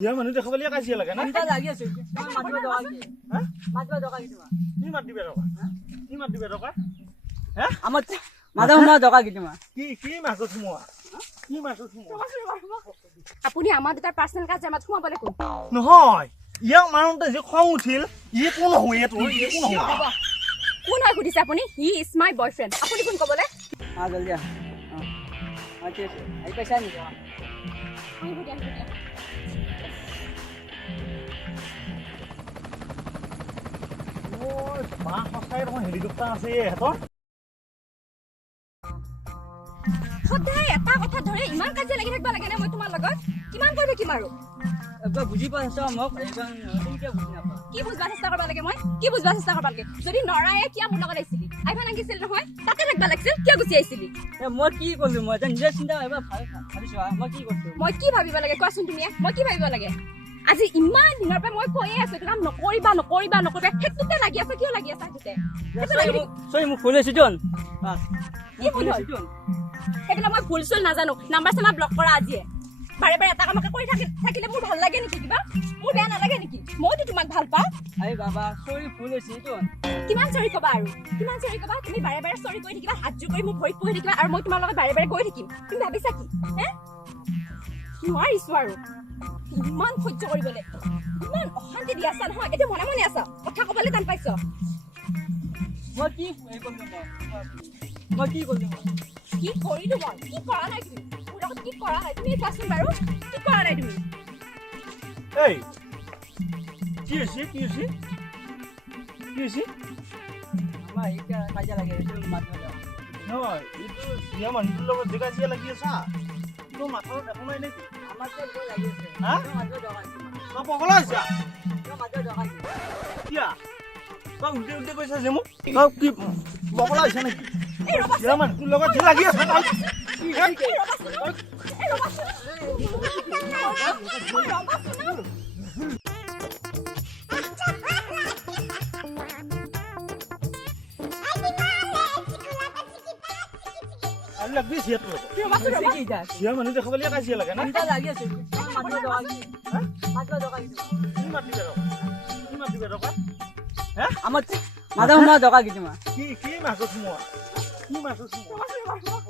বিয়া মানুহ দেখাবলৈ কাজিয়া লাগে না? কি? মাত দিবে টকা কি মাত দিবে টকা আমাৰ মাজে সময়ে দৰকাৰ কি তোমাৰ? কি কি মাছত সোমোৱা? কি মাছত সোমোৱা? আপুনি আমাৰ দুটাৰ পাৰ্চনেল কাজ আমাক সোমাবলৈ কোন নহয় ইয়াক মাৰোঁতে যে খং উঠিল ই কোন হয় তোৰ? ই কোন হয়? কোন হয় সুধিছে আপুনি? হি ইজ মাই বয়ফ্ৰেণ্ড আপুনি কোন ক'বলৈ? হা জলদি আহ। অঁ মাতি আছোঁ? আহি পাইছা নেকি? মা সঁচাই দেখোন হেলিকপ্টাৰ আছে ইহঁতৰ সদায় এটা কথা ধৰি ইমান কাজিয়া লাগি থাকিব লাগেনে মই তোমাৰ লগত? কিমান কৈ থাকিম আৰু একবাৰ বুজি পাইছ মোক একদম নতুনকৈ বুজি নাপাওঁ। কি বুজবা চেষ্টা কৰিব লাগে মই? কি বুজবা চেষ্টা কৰিব লাগে? যদি নৰায়ে কিয় মোৰ লগত আহিছিলি? আহিব নাগিছিল নহয়? তাতে থাকিব লাগিছিল? কিয় গুচি আহিছিলি? এ মই কি কৰিলোঁ মই এতিয়া নিজে চিন্তা এবাৰ ভাল ভাবিছোঁ আৰু মই কি কৰিছোঁ মই কি ভাবিব লাগে? কোৱাচোন তুমি মই কি ভাবিব লাগে? আজি ইমান দিনৰ পৰা মই কৈয়ে আছো এইটো কাম নকৰিবা নকৰিবা নকৰিবা। সেইটোতে লাগি আছে কিয় লাগি আছে সেইটোতে? চৰি মোক ভুল হৈছে কি ভুল হ'ল? সেইবিলাক মই ভুল চুল নাজানো। নাম্বাৰ চাম্বাৰ ব্লক কৰা আজিয়ে। বাৰে বাৰে এটা কামকে কৰি থাকি থাকিলে মোৰ ভালো লাগে নেকি কিবা? মোৰ বেয়া নালাগে নেকি? মইতো তোমাক ভালো পাওঁ। আৰে বাবা চৰি ভুল হৈছে তোন কিমান চৰি ক'বা আৰু? কিমান চৰি ক'বা? তুমি বাৰে বাৰে চৰি কৰি থাকিবা হাত জোৰ কৰি মোৰ ভৰিত থাকিবা আৰু মই তোমাৰ লগত বাৰে বাৰে গৈ থাকিম। তুমি ভাবিছা কি? হে? নোৱাৰিছো আৰু। ইমান সহ্য কৰিবলৈ। ইমান অশান্তি দি আছা নহয় এতিয়া মনে মনে আছা। কথা ক'বলৈ টান পাইছ। মই কি মই? কি কৰিলোঁ কি কৰিলো মই? কি কৰা নাই তুমি? মোৰ লগত কি কৰা নাই? তুমি কোৱাচোন বাৰু। কি কৰা নাই তুমি? এই কি হৈছে কি হৈছে? কি হৈছে? আমাৰ এতিয়া কাজিয়া লাগে এইটো নহয় এইটো বিয়া মানুহটোৰ লগত লাগি আছা। তোৰ মাথাত একো নাই নেকি? হা? তই পগলা হৈছা কিয়া? তই উল্টে উল্টে কৈছা যে মোক? তই কি পগলা হৈছা নেকি? বিয়া মানুহটোৰ লগত লাগি আছে কি বিয়া মানুহ দেখাবলৈ কাজিয়া লাগে না? লাগি আছে। কি কি কি কি কি কি কি মাছত সোমোৱা তচোন মোক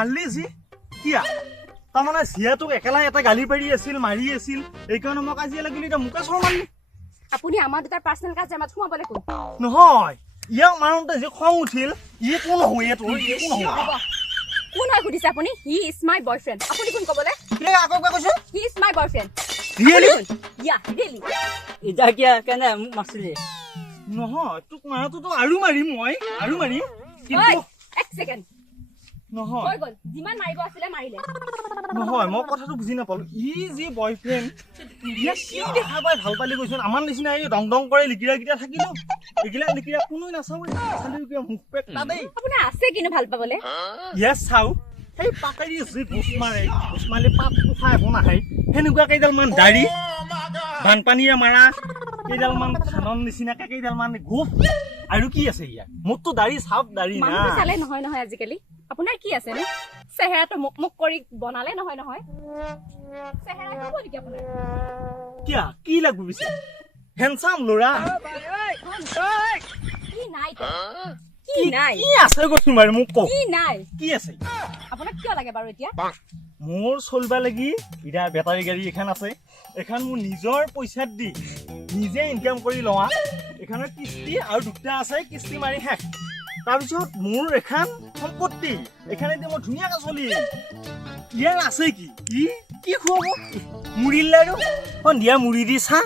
মাৰলি যি কিয়া? তাৰমানে জীয়াটোক একেলাই এটা গালি পাৰি আছিল মাৰি আছিল। এইকাৰণে মই কাজিয়া লাগিলো এতিয়া মোকে চৰ মাৰলি। আপুনি আমাৰ দুটাৰ পাৰ্চনেল কাজ আমাক সোমাবলৈ কোন নহয় ইয়াক মাৰোঁতে যে খং উঠিল ই কোন হয় ই কোন হয় কোন হয় সুধিছে আপুনি? He is my boyfriend. আপুনি কোন ক'বলৈ কি আকৌ কৈছো? He is my boyfriend. Really yeah really এতিয়া কিয় কেনে? মোক মাৰিছিলি নহয় তোক মাৰাটোতো আৰু মাৰিম মই আৰু মাৰিম। এক ছেকেণ্ড। নহয়। হৈ গ'ল যিমান মাৰিব আছিলে মাৰিলে। নহয় মই কথাটো বুজি নাপালো। ই যি বয়ফ্ৰেণ্ড ইয়াক কি দেখা পাই ভাল পালি কৈছোন। আমাৰ নিচিনা এই দং দং কৰে লিকিৰা কিটা থাকিলো। এইগিলা লিকিৰা কোনো নাচাওঁ খালি কিবা মুখ পেক তাতেই আপোনাৰ আছে কিন্তু ভাল পাবলৈ? ইয়াত চাওঁ। সেই পাতেৰি যি ঘোচ মাৰে ঘোচ মাৰি পাত উঠা একো নাখায় সেনেকুৱা কেইডালমান দাড়ি বানপানীৰে মাৰা কেইডালমান ধানৰ নিচিনাকে কেইডালমান গোফ আৰু কি আছে ইয়াত? মোৰতো দাড়ি চাওক দাড়ি নহয় নহয় আজিকালি। আপোনাৰ কি আছে নো? চেহেৰাটো মোক মোক কৰি বনালে নহয় নহয়। চেহেৰা কি হ'ব নেকি আপোনাৰ? কিয়া কি লাগব পিছে? হেণ্ডচাম ল'ৰা। কি নাই? কি নাই? কি আছে কৈছো বাৰু মোক কওক? কি নাই? কি আছে? আপোনাক কিয় লাগে বাৰু এতিয়া? মোৰ চলিবা লাগি এতিয়া বেটাৰী গাড়ী এখন আছে। এখন মোৰ নিজৰ পইচাত দি নিজে ইনকাম কৰি লোৱা এখনৰ কিস্তি আৰু দুটা আছে কিস্তি মাৰি শেষ। তাৰপিছত মোৰ এখন সম্পত্তি। এখানে এতিয়া মই ধুনীয়াকে চলি ইয়াৰ আছে কি? ই কি খুৱাব? মুড়িৰ লাৰু সন্ধিয়া মুড়ি দি চাহ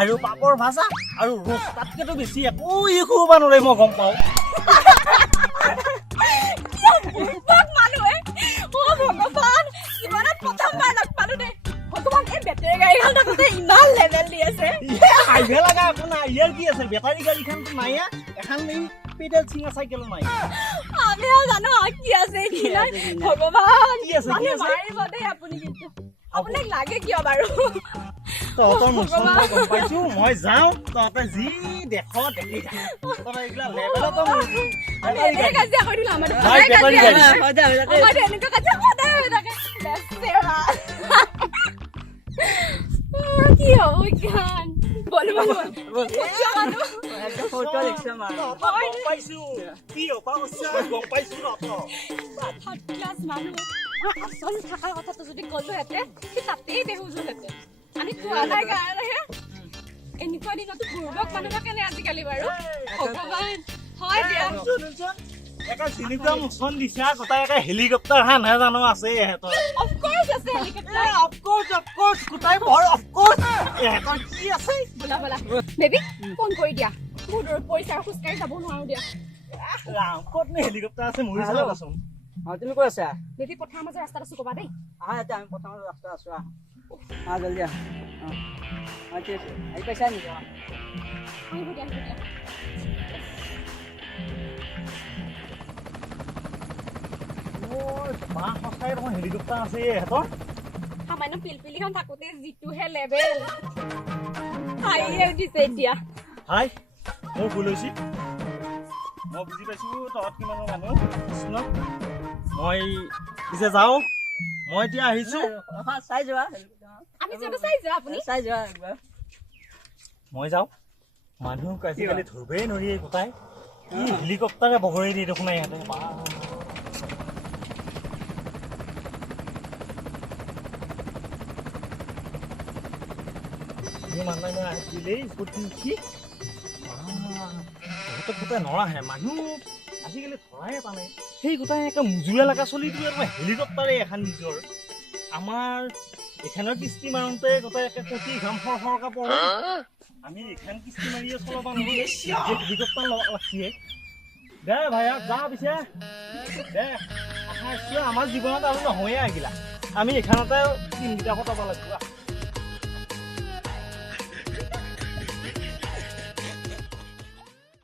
আৰু পাপৰ ভাজা আৰু ৰস তাতকেতো বেছি একো ই খুৱাব নোৱাৰে মই গম পাওঁ। ইমান লেভেল দি আছে। হাইভে লগা একো নাই। ইয়াৰ কি আছে? বেটাৰী গাড়ীখনতো নাইয়া এখন পেডেল চিঙা চাইকেল নাই। আমিও জানো কি আছে কি নাই? ভগৱান কি আছে, কি আছে? মাৰিব দেই আপুনি কিন্তু। আপোনাক লাগে কিয় বাৰু? তহঁতৰ মই গম পাইছো মই যাওঁ তহঁতে যি দেখ দেখি। আমি কি হ'ব মানুহ? ফটো দেখছ আমাৰ। পাইছো কি অপা গম পাইছো তহঁতক থাৰ্ড ক্লাছ মানুহ মই আচল থকা কথাটো যদি ক'লোহেঁতেন সি কেনে আজিকালি বাৰু ভগৱান হয় শুনচোন। একে যেনেকুৱা দিছা গোটাই একে হেলিকপ্টাৰ হা নহয় জানো আছে এহেঁতৰ অফক'ৰ্চ আছে হেলিকপ্টাৰ অফক'ৰ্চ অফক'ৰ্চ গোটাই ভৰ এহেঁতৰ কি আছে ব'লা ব'লা বেবী ফোন কৰি দিয়া। বহুত দূৰত পৰিছে আৰু খোজকাঢ়ি যাব নোৱাৰো দিয়া। ক'তনো হেলিকপ্টাৰ আছে মৰি অ, তুমি ক'ত আছা? বেবী পথাৰৰ মাজৰ ৰাস্তাত আছো ক'বা দেই। আহা ইয়াতে আমি প্ৰথমতে ৰাস্তা আছো আহা। আহা জলদি আহা। অ ঠিক আছে আহি পাইছা নেকি? অ। আহিব দিয়া আহিব দিয়া। মা সঁচাই দেখোন হেলিকপ্টাৰ আছে এহেঁতৰ সামান্য পিলপিলিখন থাকোতে যিটোহে লেভেল হাঁহিয়ে উঠিছে এতিয়া হাই মোৰ ভুল হৈছে। মই বুজি পাইছো তহঁত কিমানৰ মানুহ কৃষ্ণ। মই পিছে যাওঁ। মই এতিয়া আহিছো। চাই যোৱা। আমি যিহেতু চাই যোৱা আপুনি। চাই যোৱা একবাৰ। মই যাওঁ। মানুহক আজিকালি ধৰিবই নোৱাৰি এই গোটাই। কি? হেলিকপ্টাৰে বগৰাই দিয়ে দেখোন ইহঁতে মানুহ নৰাহে মানুহ আজিকালি ধৰাই সেই গোটাই একে মুজুৰা লগা চলি দিয়ে আৰু হেলিকপ্টাৰে এখন নিজৰ আমাৰ এখানৰ কিস্তি মাৰোঁতে গোটেই একে ঘাম সৰ আমি এখান কিস্তি মাৰিয়ে চলাব নোৱাৰো হেলিকপ্টাৰ লাগছিয়ে দে ভাইয়া যা পিছে দে আমাৰ জীৱনত আৰু নহয়ে আহিলা আমি এখানতে তিনিটা কটাব লাগিব।